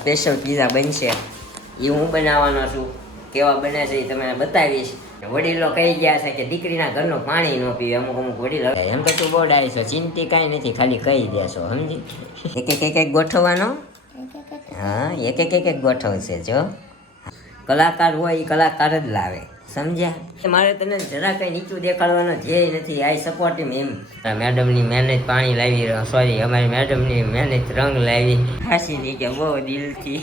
Special pizza બનશે એ હું બનાવવાનો છું. કેવા બને છે એ તમને બતાવીશ. વડીલો કહી ગયા છે કે દીકરીના ઘરનું પાણી ન પીવે. અમુક વડીલો એમ તો તું બહુ ડાય છો, ચિંતી કાંઈ નથી, ખાલી કહી દેશો સમજી. એક ગોઠવવાનો. હા, એક ગોઠવશે. જો કલાકાર હોય એ કલાકાર જ લાવે, સમજ્યા. મારે તને જરા કઈ નીચું દેખાડવાનો ધ્યેય નથી. આઈ સપોર્ટ એમ. મેડમની મહેનત પાણી લાવી, સોરી અમારી મેડમની મહેનત રંગ લાવી. હાસી ની કે બહુ દિલથી.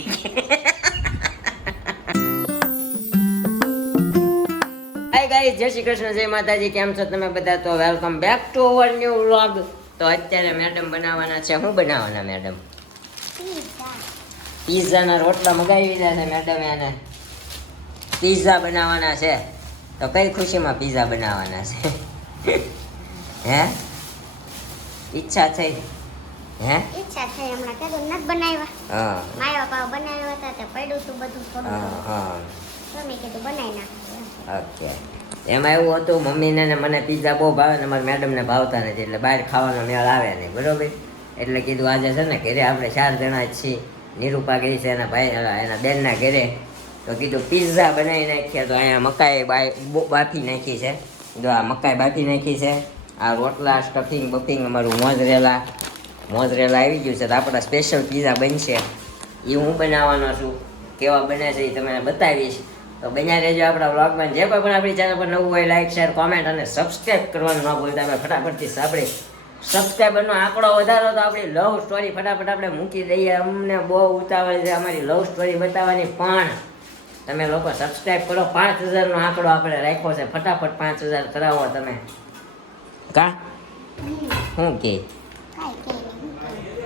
હાય ગાઈસ, જય શ્રી કૃષ્ણ, જય માતાજી. કેમ છો તમે બધા? તો welcome back to our new vlog. તો અત્યારે મેડમ બનાવવાના છે. શું બનાવવાના મેડમ? પીઝાના રોટલા મગાવી દીધા છે મેડમે, એને પીઝા બનાવવાના છે. તો કઈ ખુશીમાં પીઝા બનાવવાના છે? હે, ઈચ્છા થઈ? હે, ઈચ્છા થઈ. હમણાં કદું નથી બનાવ્યા. હા, માયા પાવ બનાવ્યા હતા તે પડ્યું હતું બધું થોડું. હા, તો મેં કીધું બનાવી નાખું. ઓકે. એમાં એવું હતું, મમ્મીને ને મને પીઝા બહુ ભાવે ને મારા મેડમને ભાવતા નથી, એટલે બહાર ખાવાનો મેળ આવે નહીં, બરોબર. એટલે કીધું આજે છે ને ઘરે આપણે 4 જણા જ છીએ. નિરૂપા ગઈ છે એના ભાઈ એના બેનના ઘરે, તો કીધું પીઝા બનાવી નાખીએ. તો અહીંયા મકાઈ બાફી નાખી છે. જો આ મકાઈ બાફી નાખી છે. આ રોટલા સ્ટફિંગ બફિંગ અમારું મોઝરેલા આવી ગયું છે. તો આપણા સ્પેશિયલ પીઝા બનશે એ હું બનાવવાનો છું. કેવા બને છે એ તમને બતાવીશ. તો બન્યા રહેજો આપણા વ્લોગમાં. જે કોઈ પણ આપણી ચેનલ પર નવું હોય, લાઈક શેર કોમેન્ટ અને સબસ્ક્રાઈબ કરવાનું ન ભૂલતા. આપણે ફટાફટથી આપણે સબસ્ક્રાઈબરનો આંકડો વધારો તો આપણી લવ સ્ટોરી ફટાફટ આપણે મૂકી દઈએ. અમને બહુ ઉતાવળ છે અમારી લવ સ્ટોરી બતાવવાની, પણ તમે લોકો સબસ્ક્રાઈબ કરો. 5000નો આંકડો આપણે રાખ્યો છે. ફટાફટ 5000 કરાવો તમે. કા શું કે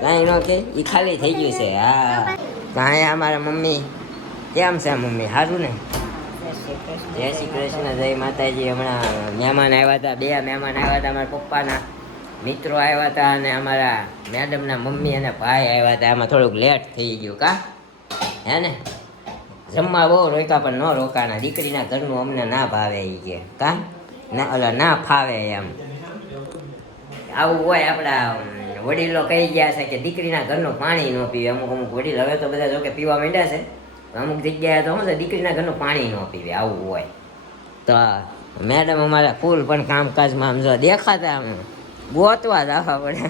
કાંઈ ન કે એ ખાલી થઈ ગયું છે. હા, કાંઈ અમારા મમ્મી કેમ છે? મમ્મી સારું ને? જય શ્રી કૃષ્ણ, જય માતાજી. હમણાં મહેમાન આવ્યા હતા, 2 મહેમાન આવ્યા હતા. અમારા પપ્પાના મિત્રો આવ્યા હતા અને અમારા મેડમના મમ્મી અને ભાઈ આવ્યા હતા. એમાં થોડુંક લેટ થઈ ગયું. કા હે ને? જમવા બહુ રોક્યા પણ ન રોકાના. દીકરીના ઘરનું અમને ના ભાવે એ કે. કા ના ફાવે એમ. આવું હોય. આપણા વડીલો કહી ગયા છે કે દીકરીના ઘરનું પાણી ન પીવે. અમુક વડીલ હવે તો બધા જો કે પીવા માંડ્યા છે. અમુક જગ્યાએ તો શું છે, દીકરીના ઘરનું પાણી ન પીવે. આવું હોય. તો મેડમ અમારા ફૂલ પણ કામકાજમાં આમ જો દેખાતા આમ ગોતવા જ આવવા પડે.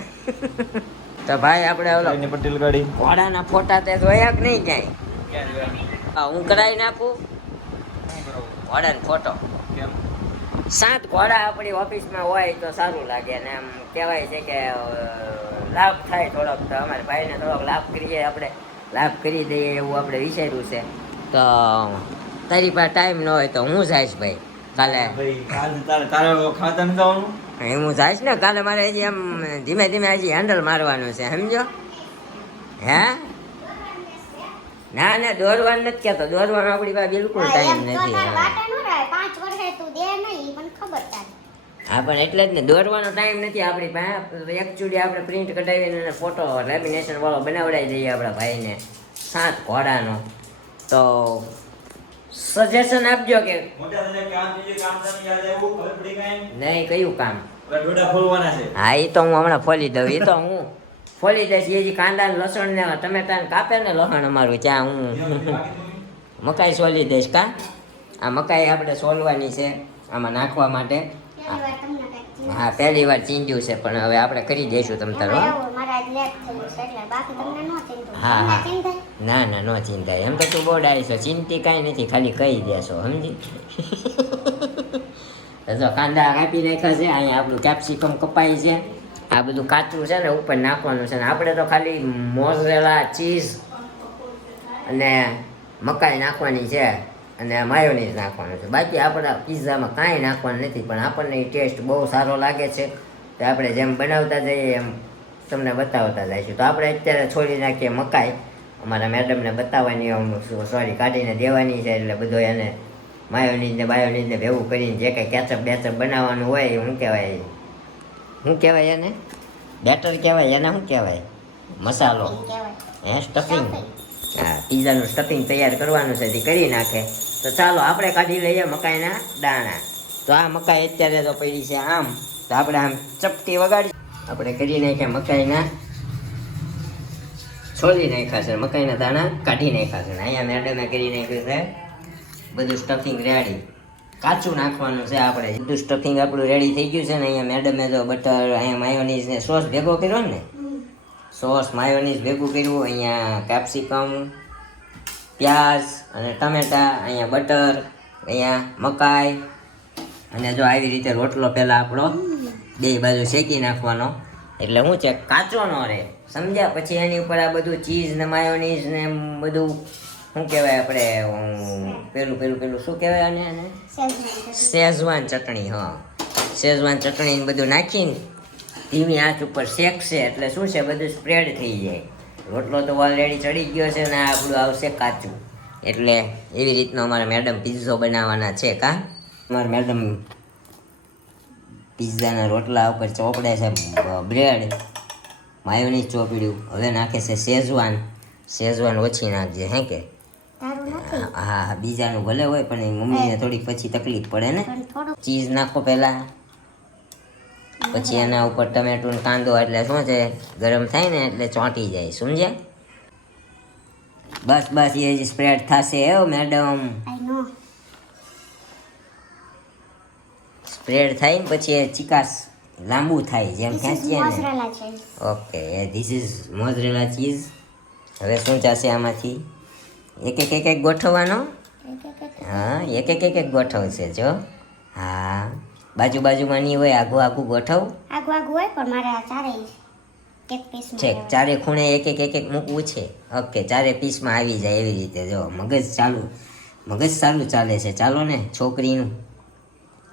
તો ભાઈ આપણે ઓલો પટેલ ગાડી ઘોડાના ફોટા તે જોયા કે નહીં ક્યાંય? હું કરાવી નાખું ઘોડાનો ફોટો. 7 ઘોડા આપણી ઓફિસમાં હોય તો સારું લાગે ને એમ કહેવાય છે કે લાભ થાય થોડોક. તો અમારા ભાઈને થોડોક લાભ કરીએ, આપણે લાભ કરી દઈએ એવું આપણે વિચાર્યું છે. તો તારી પાસે ટાઈમ ન હોય તો હું જઈશ ભાઈ કાલે. હું જઈશ ને કાલે. મારે હજી એમ ધીમે ધીમે હજી હેન્ડલ મારવાનું છે, સમજો. હે ના ના, દોરવાનું નથી કહેતો. દોરવાનો આપણી પાસે બિલકુલ ટાઈમ નથી. હા, પણ એટલે જ ને, દોરવાનો ટાઈમ નથી આપણી પાસે. એકચુઅલી આપણે પ્રિન્ટ કઢાવીને ફોટો લેમિનેશન વાળો બનાવડાવી દઈએ આપણા ભાઈને 7 ઘોડાનો. તો સજેશન આપજો કે નહીં કયું કામ. હા, એ તો હું હમણાં ફોલી દઉં. એ તો હું ફોલી દઈશ. એ જે કાંદા લસણ ને ટમેટા ને કાપે ને લસણ અમારું, ત્યાં હું મકાઈ સોલી દઈશ. કા આ મકાઈ આપણે સોલવાની છે આમાં નાખવા માટે. હા, પહેલી વાર ચીંધ્યું છે પણ હવે આપણે કરી દઈશું તમ તારો. હા હા, ના ના, ન ચિંતાય. એમ તો તું બહુ ડાય છો, ચિંતી કાંઈ નથી, ખાલી કહી દેશો, સમજી. તો કાંદા કાપી નાખ્યા છે. અહીંયા આપણું કેપ્સિકમ કપાઈ છે. આ બધું કાચું છે ને ઉપર નાખવાનું છે. ને આપણે તો ખાલી મોઝરેલા ચીઝ અને મકાઈ નાખવાની છે અને માયોનીઝ નાખવાનું છે. બાકી આપણા પીઝામાં કાંઈ નાખવાનું નથી. પણ આપણને એ ટેસ્ટ બહુ સારો લાગે છે. તો આપણે જેમ બનાવતા જઈએ એમ તમને બતાવતા જઈશું. તો આપણે અત્યારે છોડી નાખીએ મકાઈ. અમારા મેડમને બતાવવાની, સોરી કાઢીને દેવાની છે. એટલે બધો એને માયોનીઝને બાયોનીઝને ભેગું કરીને જે કંઈ કેચઅપ બેચઅપ બનાવવાનું હોય એ શું કહેવાય એને? બેટર કહેવાય એને? શું કહેવાય? મસાલો. હે, સ્ટફિંગ. હા, પીઝાનું સ્ટફિંગ તૈયાર કરવાનું છે. તે કરી નાખે. તો ચાલો આપણે કાઢી લઈએ મકાઈના દાણા. તો આ મકાઈ અત્યારે તો પડી છે આમ. તો આપણે આમ ચપટી વગાડી આપણે કરી નાખ્યા મકાઈના છોલી નાખ્યા છે, મકાઈના દાણા કાઢી નાખ્યા છે. અહીંયા મેડમે કરી નાખ્યું છે બધું સ્ટફિંગ રેડી. કાચું નાખવાનું છે આપણે. બધું સ્ટફિંગ આપણું રેડી થઈ ગયું છે ને. અહીંયા મેડમે તો બટર, અહીંયા માયોનીઝ ને સોસ ભેગો કર્યો ને, સોસ માયોનીઝ ભેગું કર્યું. અહીંયા કેપ્સિકમ, પ્યાઝ અને ટમેટા, અહીંયા બટર, અહીંયા મકાઈ, અને જો આવી રીતે રોટલો પહેલાં આપણો બે બાજુ શેકી નાખવાનો, એટલે શું છે કાચો ન રહે, સમજ્યા? પછી એની ઉપર આ બધું ચીઝ ને માયોનીઝ ને બધું શું કહેવાય આપણે પેલું શું કહેવાય આને? શેઝવાન ચટણી. હા, શેઝવાન ચટણી ને બધું નાખીને ધીમી આંચ ઉપર શેકશે એટલે શું છે બધું સ્પ્રેડ થઈ જાય. રોટલો તો ઓલરેડી ચડી ગયો છે ને આપણું આવશે કાચું. એટલે એવી રીતનો અમારા મેડમ પિઝ્ઝો બનાવવાના છે. કા અમારા મેડમ પિઝાના રોટલા ઉપર ચોપડે છે બ્રેડ, માયોનીઝ ચોપડ્યું. હવે નાખે છે શેઝવાન ઓછી નાખજે, હે કે? હા, બીજાનું ભલે હોય પણ મમ્મીને થોડીક પછી તકલીફ પડે ને. ચીઝ નાખો પહેલાં, પછી એના ઉપર ટમેટું કાંદો, એટલે શું છે ગરમ થાય ને એટલે ચોંટી જાય, સમજ્યા? બસ એ જ સ્પ્રેડ થશે હો મેડમ. સ્પ્રેડ થાય ને પછી એ ચિકાસ લાંબુ થાય, જેમ ખેંચીએ ને. Okay, this is મોઝરેલા cheese. હવે શું ચાલશે આમાંથી? એક ગોઠવવાનો. હા, એક ગોઠવશે જો. હા, બાજુમાં નહીં હોય, આઘું ગોઠવ. આઘું હોય પણ મારે આ ચારે એક પીસ છે, ચારે ખૂણે એક મૂકવું છે. ઓકે, ચારે પીસમાં આવી જાય એવી રીતે. જો મગજ સારું ચાલે છે. ચાલો ને છોકરીનું.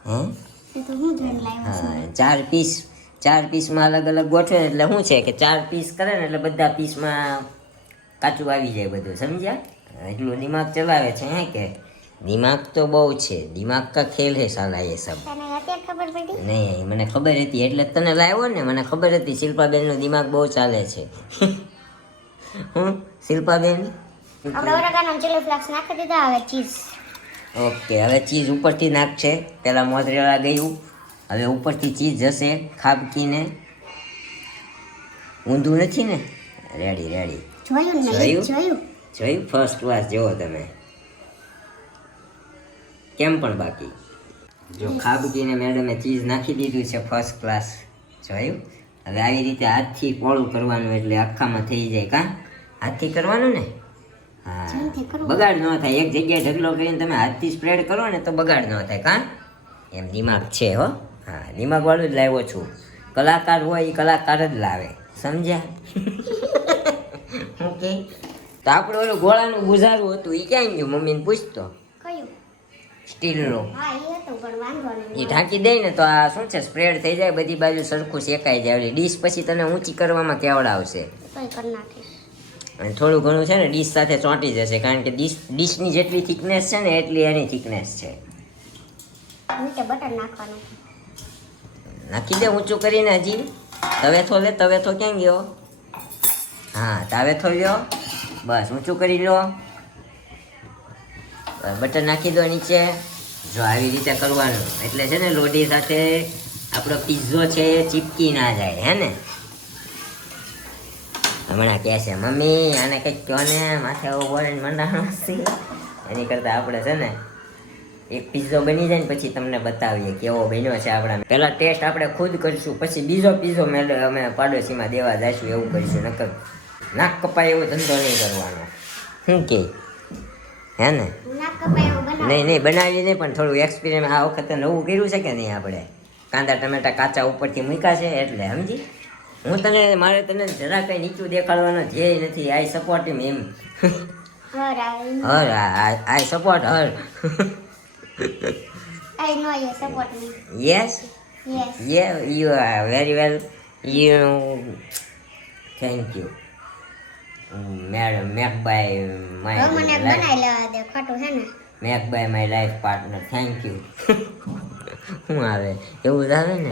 હા, ચાર પીસમાં અલગ ગોઠવે એટલે શું છે કે 4 પીસ કરે ને એટલે બધા પીસમાં કાચું આવી જાય બધું, સમજ્યા? એટલું દિમાગ ચલાવે છે, હે કે? દિમાગ તો બહુ છે, દિમાગ કા ખેલ હે સાલા એ સબ. નહીં, મને ખબર હતી એટલે તને લાવ્યો ને. મને ખબર હતી શિલ્પાબેનનું દિમાગ બહુ ચાલે છે. હું શિલ્પાબેન ઓકે, હવે ચીઝ ઉપરથી નાખશે. પહેલાં મોઝરેલા ગયું, હવે ઉપરથી ચીઝ જશે ખાબકીને. ઊંધું નથી ને? રેડી. જોયું ફર્સ્ટ ક્લાસ. જેવો તમે કેમ પણ બાકી જો ખાબકીને મેડમે ચીઝ નાખી દીધું છે ફર્સ્ટ ક્લાસ. જોયું? હવે આવી રીતે હાથથી પોળું કરવાનું એટલે આખામાં થઈ જાય. કા હાથથી કરવાનું ને? હા, બગાડ ન થાય. એક જગ્યાએ ઢગલો કરીને તમે હાથથી સ્પ્રેડ કરો ને તો બગાડ ન થાય. કા એમ દિમાગ છે હો. હા, દિમાગ વાળું જ લાવ્યો છું. કલાકાર હોય એ કલાકાર જ લાવે, સમજ્યા? ઓકે, તો આપણે ઓલું ગોળાનું ગુજારું હતું એ ક્યાં ગયું? મમ્મીને પૂછતો. સ્ટીલનો એ ઢાંકી દે ને તો આ શું છે સ્પ્રેડ થઈ જાય, બધી બાજુ સરખું શેકાઈ જાય. ડીશ પછી તને ઊંચી કરવામાં કેવડાવશે અને થોડું ઘણું છે ને ડીશ સાથે ચોંટી જશે, કારણ કે ડીશની જેટલી થિકનેસ છે ને એટલી એની થિકનેસ છે. નાખી દે ઊંચું કરીને. હજી તવેથો ક્યાં ગયો? હા, તાવેથો લ્યો. બસ ઊંચું કરી લો. બટર નાખી દો નીચે. જો આવી રીતે કરવાનું એટલે છે ને લોઢી સાથે આપણો પિઝ્ઝો છે એ ચીપકી ના જાય, હે ને? હમણાં કહે છે મમ્મી આને કંઈક કહો ને, માથે બોલીને મંડાણો છે. એની કરતાં આપણે છે ને એક પિઝ્ઝો બની જાય ને પછી તમને બતાવીએ કેવો બન્યો છે. આપણા પહેલાં ટેસ્ટ આપણે ખુદ કરીશું, પછી બીજો પિઝ્ઝો અમે પાડોશીમાં દેવા જઈશું. એવું કરીશું, નકર નાક કપાય એવો ધંધો નહીં કરવાનો. શું કે હે ને? નહીં બનાવી નહીં, પણ થોડું એક્સપિરિયન્સ આ વખતે નવું કર્યું છે કે નહીં આપણે? કાંદા ટમેટા કાચા ઉપરથી મૂક્યા છે એટલે, સમજી? મારે તને જરા કંઈ નીચું દેખાડવાનો ધ્યેય નથી. આઈ સપોર્ટ હિમ એમ. I support her. Yes, you are very well. Thank you, madam. Make by my life partner. Thank you. શું આવે એવું જ આવે ને?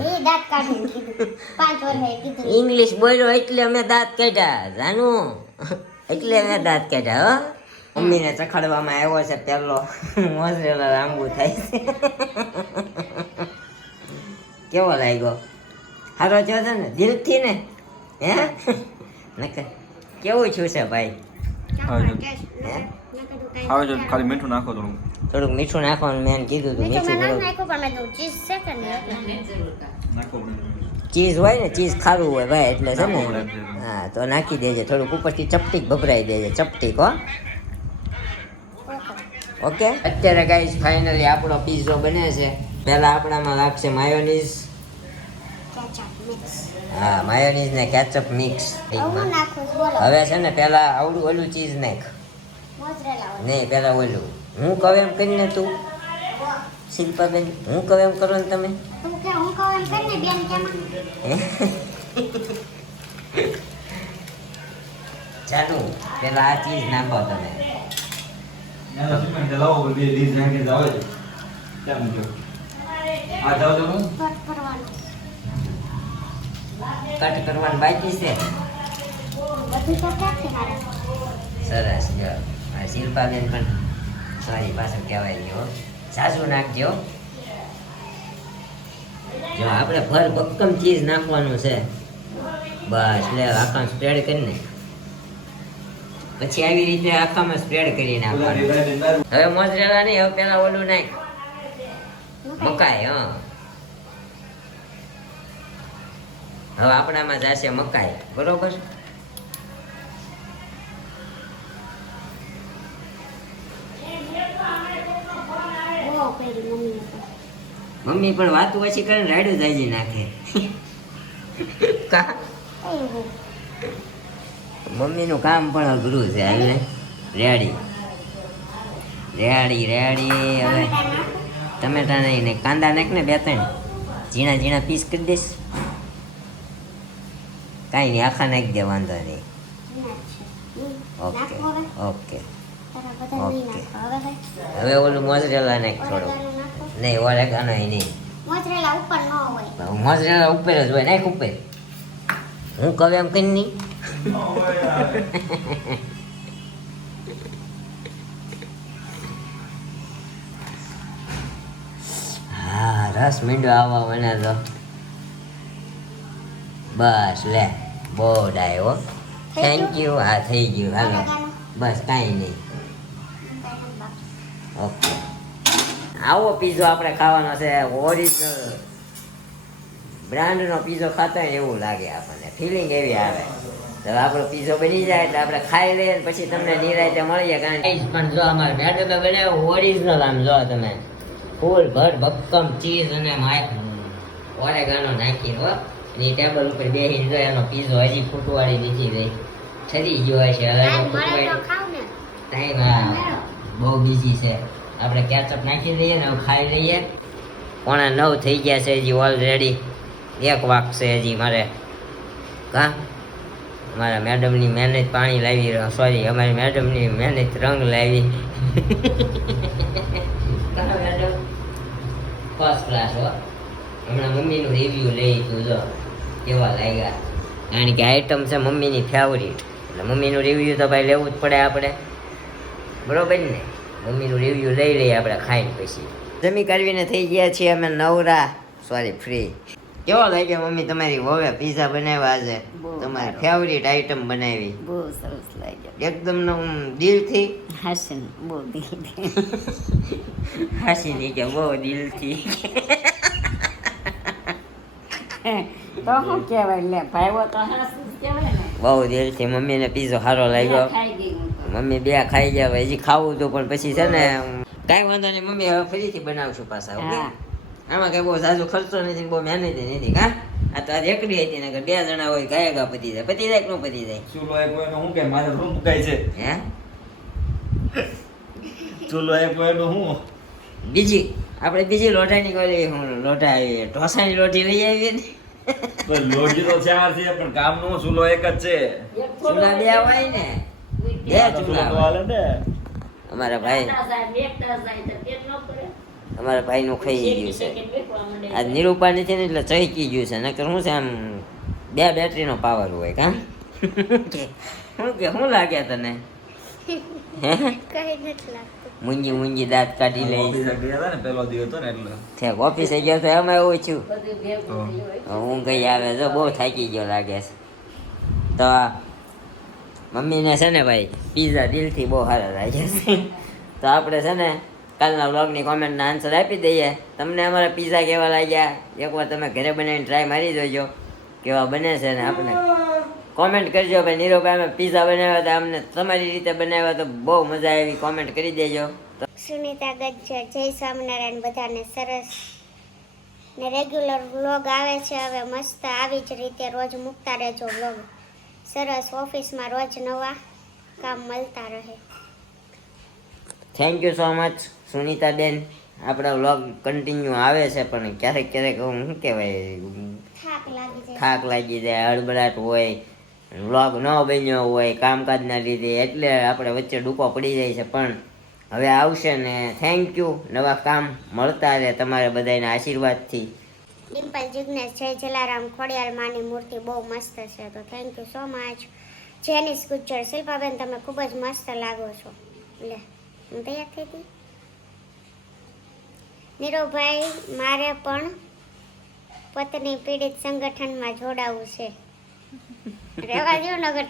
ઇંગ્લિશ બોલ્યો એટલે અમે દાંત કાઢ્યા, જાનું? એટલે અમે દાંત કાઢ્યા. હો, મમ્મીને ચખાડવામાં આવ્યો છે પહેલો મોઝરેલા લાંબુ થાય છે. કેવો લાગ્યો? સારો થયો છે ને દિલથી ને? હે નકર કેવું છું છે ભાઈ? આવે છે ખાલી મીઠું નાખો થોડું. થોડુંક મીઠું નાખવાનું મેં કીધું હતું. મીઠું મીઠું મેં થોડુંક નાખ્યું પણ મેં કીધું ચીઝ છે કે નહીં નાખો ચીઝ હોય ને, ચીઝ ખારું હોય ભાઈ એટલે છે ને. નાખવું પડે એમ છે. હા તો નાખી દેજે થોડુંક ઉપરથી ચપટીક ભભરાઈ દેજે, ચપટીક હો. ઓકે અત્યારે ગાઈસ ફાઇનલી આપણો પીઝો બને છે. પહેલા આપણામાં લાગશે માયોનીઝ. કેચઅપ મિક્સ હા માયોનીઝ ને કેચઅપ મિક્સ. હું નાખું છું, બોલો હવે છે ને પહેલા આવડું ઓલું ચીઝ નાખ. મોઝરેલા હોય નહીં પહેલા ઓલું હું કહું એમ કરીને તું શિલ્પાબેન, હું કહું એમ કરો ને તમે. તું કે હું કહું એમ કરીને બેન કેમાં ચાલુ પહેલા આ ચીઝ નાખો તમે. લાવો બે લીઝ નાખી જાવ છે કેમ જો આ જાવ જો કટ કરવાનું કટ કરવાનું બાકી છે. બધું તો ક્યાંથી મારે સરસ જો આ શિલ્પાબેન પણ સોરી પાછું કહેવાય ગયો. સાસુ નાખજો. જો આપણે ફર ભક્કમ ચીઝ નાખવાનું છે બસ. લે આખા સ્પ્રેડ કરીને પછી આવી રીતે આખામાં સ્પ્રેડ કરી નાખવાનું. હવે મોઝરેલા નહીં, હવે પેલા ઓલું નાખ મકાઈ. હા હવે આપણામાં જશે મકાઈ, બરોબર. બહુ કરી મમ્મીએ તો. મમ્મી પણ વાતું ઓછી કરીને રાયડું જાજી નાખે. કા એવું મમ્મીનું કામ પણ અઘરું છે. હાલને રેડી રેડી રેડી. હવે ટમેટા નહીં ને કાંદા નાખ ને 2-3 ઝીણા ઝીણા પીસ કરી દઈશ. કાંઈ નહીં આખા નાખી દે, વાંધો નહીં. ઓકે નાખો હવે ઓકે. તારા બધા નહીં ઓકે. નાખો હવે ભાઈ હવે ઓલું મોઝરેલા નાખ થોડું. ઓરેગાનો નાખો નહીં ઓરેગાનો નહીં, મોઝરેલા ઉપર ન હોય મોઝરેલા ઉપર જ હોય, નાખ ઉપર. હું કહું એમ કઈ નહીં. હા રસ મીંડો આવવા મને તો બસ. લે બહુ ડાય હો. Thank you. હા થઈ ગયું. હાલો બસ કાંઈ નહીં. ઓકે આવો પીઝો આપણે ખાવાનો છે. ઓરિજિનલ બ્રાન્ડનો પીઝો ખાતા હોય એવું લાગે આપણને, ફિલિંગ એવી આવે. તો આપણો પીઝો બની જાય એટલે આપણે ખાઈ લઈએ ને પછી તમને નિરાયતે મળીએ. કારણ કે પણ જો અમારે મેડમે બનાવ્યો ઓરિજિનલ. આમ જો તમે ફૂલ ભર ભક્કમ ચીઝ અને ઓરેગાનો નાખી હો. એની ટેબલ ઉપર બેસીને જો એનો પીઝો હજી ફૂટવાડી દીધી રહી, ઠરી ગયો હોય છે. હવે યાર મળે તો ફૂટવાડી ખાવ ને ટાઈમ બહુ બીજી છે. આપણે કેચઅપ નાખી દઈએ ને હવે ખાઈ લઈએ. 8:45 થઈ ગયા છે હજી ઓલરેડી. 1 વાગશે હજી મારે. કા અમારા મેડમની મહેનત પાણી લાવી, સોરી અમારી મેડમની મહેનત રંગ લાવી. કા મેડમ ફર્સ્ટ ક્લાસ હો. હમણાં મમ્મીનું રિવ્યુ લઈ તું જો કેવા લાગ્યા. કારણ કે આઈટમ છે મમ્મીની ફેવરિટ એટલે મમ્મીનું રિવ્યુ તો ભાઈ લેવું જ પડે આપણે, બરોબર ને. મમ્મીનું રિવ્યુ લઈ લઈએ આપણે ખાઈને પછી. જમી કરવીને થઈ ગયા છીએ અમે નવરા, સોરી ફ્રી. કેવો લાગ્યો મમ્મી તમારી વહુએ પીઝા બનાવ્યા છે? તમારી ફેવરિટ આઈટમ બનાવી? બહુ સરસ લાગ્યો. એકદમ દિલથી હાસન બહુ દિલથી. હાસી નહીં કે બહુ દિલથી. તો શું કહેવાય, લે ભાઈઓ તો હાસન કહેવાય ને. બહુ દિલથી મમ્મીને પીઝો સારો લાગ્યો. ખાઈ ગઈ હું તો. મમ્મી 2 ખાઈ ગયા. હવે હજી ખાવું હતું પણ પછી છે ને કાંઈ વાંધો નહીં મમ્મી, હવે ફરીથી બનાવશું પાછા. ઓકે હા. આમાં કઈ બહુ ઝાઝો ખર્ચો નથી, બહુ મહેનત નથી. કા આ તો આજ એકડી હતી ને 2 જણા હોય ગાયગા પતી જાય. પતી જાય કે ન પતી જાય? ચૂલો એક હોય હું કે મારે રૂમ મુકાય છે. હે ચૂલો એક હોય તો હું બીજી આપણે બીજી લોટાની કોઈ હું લોટા આવી ઢોસાની લોટી લઈ આવીએ ને. લોજી તો 4 છે પણ કામનો ચૂલો એક જ છે. ચૂલા 2 હોય ને, 2 ચૂલા હોય. હાલે ને અમારા ભાઈ અમારા ભાઈનું ખાઈ ગયું છે. આ નિરૂપા નથી ને એટલે ચહીકી ગયું છે. નકર શું છે આમ 2 બેટરીનો પાવર હોય. કા શું લાગે તને? કઈ નથી લાગતું મૂંજી દાંત કાઢી લઈ. ઓફિસે ગયા હતા ને પેલો દિવસ હતો ને એટલે ઠેક ઓફિસે ગયો તો એમાં એવું છું. બધું ભેગું થયું હોય. ઊંઘ આવે જો બહુ થાકી ગયો લાગે છે. તો મમ્મીને છે ને ભાઈ પીઝા દિલથી બહુ સારા લાગ્યા છે. તો આપણે છે ને કાલના વ્લોગની કોમેન્ટના આન્સર આપી દઈએ. તમને અમારા પીઝા કેવા લાગ્યા એકવાર તમે ઘરે બનાવીને ટ્રાય મારી જોજો કેવા બને છે. ને આપણે કોમેન્ટ કરજો ભાઈ નીરોભાઈ અમે પીઝા બનાવ્યા હતા, અમને તમારી રીતે બનાવ્યા તો બહુ મજા આવી, કોમેન્ટ કરી દેજો. સુનિતા ગજ્જર, જય સ્વામિનારાયણ બધાને. સરસ ને રેગ્યુલર વ્લોગ આવે છે હવે મસ્ત, આવી જ રીતે રોજ મૂકતા રહેજો વ્લોગ. સરસ, ઓફિસમાં રોજ નવા કામ મળતા રહે. Thank you so much Sunitaben. આપણા વ્લોગ કન્ટિન્યુ આવે છે પણ ક્યારેક ક્યારેક શું કહેવાય થાક લાગી જાય, હળબડાટ હોય, વ્લોગ ન બન્યો હોય કામકાજના લીધે, એટલે આપણે વચ્ચે ડૂકો પડી જાય છે. પણ હવે આવશે ને થેન્ક યુ, નવા કામ મળતા રહે તમારે બધાના આશીર્વાદથી. ડિમ્પલ જિગ્નેશ, જય જલારામ, ખોડિયાલ માની મૂર્તિ બહુ મસ્ત છે, તો thank you so much. Jenis Gujjar, Shilpaben તમે ખૂબ જ મસ્ત લાગો છો. લે હું તૈયાર થઈ હતી. નીરવભાઈ, મારે પણ પત્ની પીડિત સંગઠનમાં જોડાવું છે. રેવા જો નગર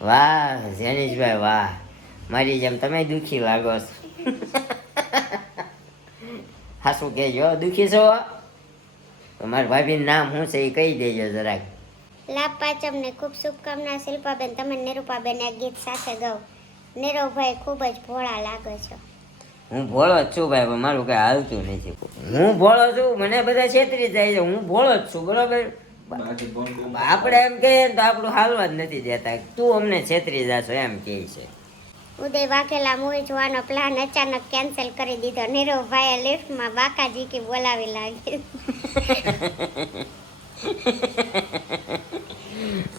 વાહ જેનીશભાઈ વાહ, મારી જેમ તમે દુખી લાગો છો. હા શું કહેજો દુખી છો? તો મારા ભાભીનું નામ શું છે એ કહી દેજો જરાક. લાભ પાંચમને ખૂબ શુભકામના. શિલ્પાબેન તમે નિરૂપાબેન એક ગીત સાથે ગાઓ. નીરવભાઈ ખૂબ જ ભોળા લાગો છો. હું ભોળો જ છું ભાઈ, પણ મારું કઈ હાલતું નથી. હું ભોળો છું, મને બધા છેતરી જાય છે, હું ભોળો જ છું બરોબર. આપણે એમ કહીએ ને તો આપણું હાલવા જ નથી દેતા, તું અમને છેતરી જાશો એમ કહે છે. ઉદય વાઘેલા, મૂવી જોવાનો પ્લાન અચાનક કેન્સલ કરી દીધો. નીરવભાઈએ લિફ્ટમાં બાકાજી કી બોલાવી લાગી.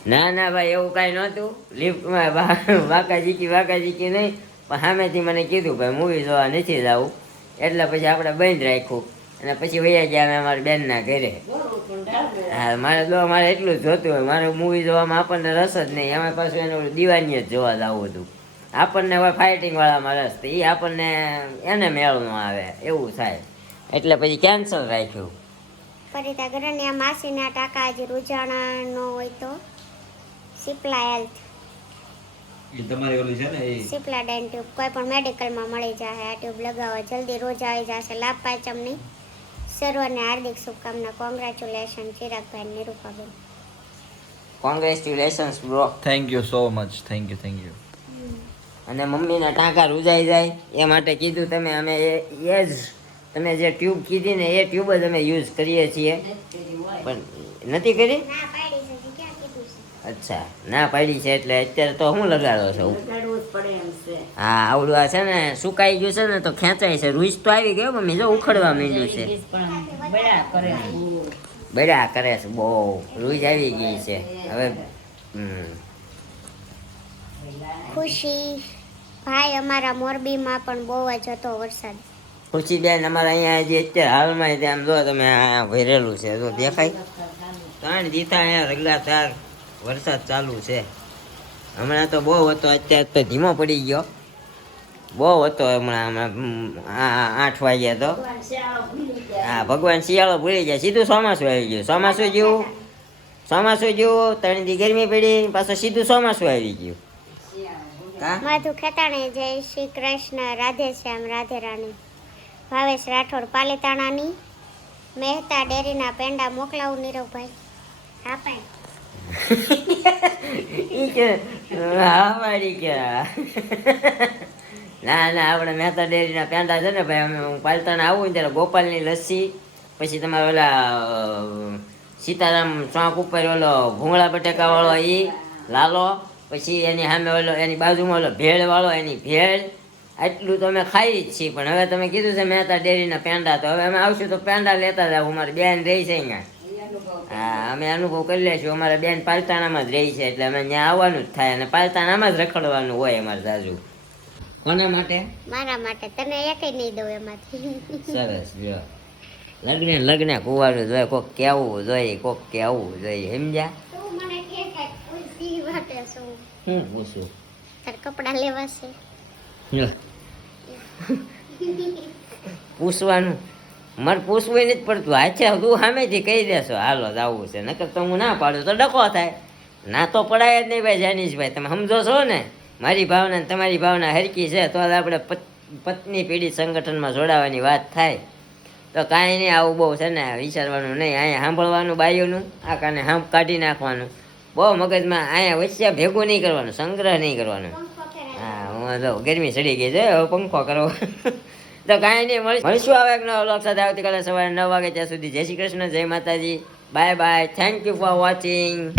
ના ના ભાઈ એવું કાંઈ નહોતું. લિફ્ટમાં વાકાજી કી નહીં, પણ સામેથી મને કીધું ભાઈ મૂવી જોવા નથી જવું, એટલે પછી આપણે બંધ રાખ્યું અને પછી વૈયા ગયા અમે અમારી બેનના ઘરે. હા મારે એટલું જ જોતું હોય, મારે મૂવી જોવામાં આપણને રસ જ નહીં. અમે પાછું એનું દિવાની જ જોવા જવું હતું. આપણને હવે ફાઇટિંગ વાળામાં રસ, તો એ આપણને એને મેળ ન આવે એવું થાય, એટલે પછી કેન્સલ રાખ્યું. ફરીતા ગરનિયા, માસીના ટાકા હજી રૂજાણા ન હોય તો સિપ્લા હેલ્થ, એ તમારી ઓલી છે ને એ સિપ્લા ડાઇન ટ્યુબ કોઈ પણ મેડિકલમાં મળી જાય. આ ટ્યુબ લગાવો જલ્દી રોજ આવી જશે. લાભ પાંચમની સર્વને હાર્દિક શુભકામના. Congratulation Chiragbhai, Nirupaben. Congratulations bro. Thank you so much, thank you. અને મમ્મીના ટાંકા રૂજાઈ જાય એ માટે કીધું તમે. અમે એ જ તમે જે ટ્યુબ કીધી ને એ ટ્યુબ જ અમે યુઝ કરીએ છીએ. પણ નથી કરી? ના પાડી છે, હજી ક્યાં કીધું છે? અચ્છા ના પાડી છે, એટલે અત્યારે તો હું લગાડો છો? લગાડવું જ પડે એમ છે. હા આવડું આ છે ને સુકાઈ ગયું છે ને તો ખેંચાય છે. રૂઈસ તો આવી ગયો મમ્મી, જો ઉખડવા માંડ્યું છે. પણ બળા કરે બહુ. બળ્યા કરે છે બહુ, રૂઈસ આવી ગઈ છે હવે. ખુશી ભાઈ, અમારા મોરબીમાં પણ બહુ જ હતો વરસાદ. ખુશીબેન અમારે અહીંયા જે અત્યારે હાલમાં આમ જો તમે આ ભરેલું છે, જો દેખાય 3 દીથા અહીંયા લગાતાર વરસાદ ચાલુ છે. હમણાં તો બહુ હતો, અત્યારે તો ધીમો પડી ગયો. બહુ હતો હમણાં 8 વાગ્યા તો. હા ભગવાન શિયાળો ભૂલી જાય, સીધું ચોમાસું આવી ગયું. ચોમાસું જેવું 3 દી ગરમી પડી, પાછું સીધું ચોમાસું આવી ગયું. માધુ ખેતાણી, જય શ્રી કૃષ્ણ, રાધે શ્યામ, રાધે રાણી. ભાવેશ રાઠોડ, પાલીતાણાની મહેતા ડેરીના પેંડા મોકલાવું નીરવભાઈ. હા પાય ઈ કે હા વાળી કે ના ના આપણે મહેતા ડેરીના પેંડા છે ને ભાઈ, અમે હું પાલતાણા આવું ને ત્યારે ગોપાલની લસ્સી, પછી તમારે ઓલા સીતારામ ચોક ઉપર ઓલો ભૂંગળા બટેકા વાળો એ લાલો, પછી એની સામે ઓલો એની બાજુમાં ઓલો ભેળ વાળો એની ભેળ, આટલું તો અમે ખાઈ જ છીએ. પણ હવે તમે કીધું છે મહેતા ડેરીના પેંડા, તો હવે અમે આવશું તો પેંડા લેતા જાવ. અમારી બેન રહી છે અહીંયા. હા અમે અનુભવ કરી લઈશું. અમારા બેન પાલતાણામાં જ રહી છે, એટલે અમે ત્યાં આવવાનું જ થાય અને પાલતાણામાં જ રખડવાનું હોય અમારે જાજુ. કોના માટે? મારા માટે. તને એકેય નહીં દઉં એમાંથી. સરસ લ્યો. લગ્ને કુવારું જોઈએ, કોક કેવું જોઈએ, કોક કેવું જોઈએ, સમજ્યા? તું મને કે ખુશી માટે શું હું પૂછું? તાર કપડા લેવા છે? લ્યો. પૂછવાનું મારે પૂછવું નથી પડતું. હાચે તું સામેથી કહી દેશો હાલો જવું છે, નકર તો હું ના પાડું તો ડકો થાય. ના તો પડાય જ નહીં ભાઈ જાનીશભાઈ, તમે સમજો છો ને મારી ભાવના ને તમારી ભાવના હરકી છે તો જ આપણે પત્ની પેઢી સંગઠનમાં જોડાવાની વાત થાય. તો કાંઈ નહીં, આવું બહુ છે ને વિચારવાનું નહીં, અહીંયા સાંભળવાનું બાયોનું આ કાને કાઢી નાખવાનું, બહુ મગજમાં અહીંયા વચ્ચે ભેગું નહીં કરવાનું, સંગ્રહ નહીં કરવાનો. હા હું તો ગરમી ચડી ગઈ છે, હવે પંખો કરવો. તો કાંઈ નહીં, મળીશું આવે એક નવા વ્લોગ સાથે આવતીકાલે સવારે 9 વાગે. ત્યાં સુધી જય શ્રી કૃષ્ણ, જય માતાજી, bye bye, thank you for watching.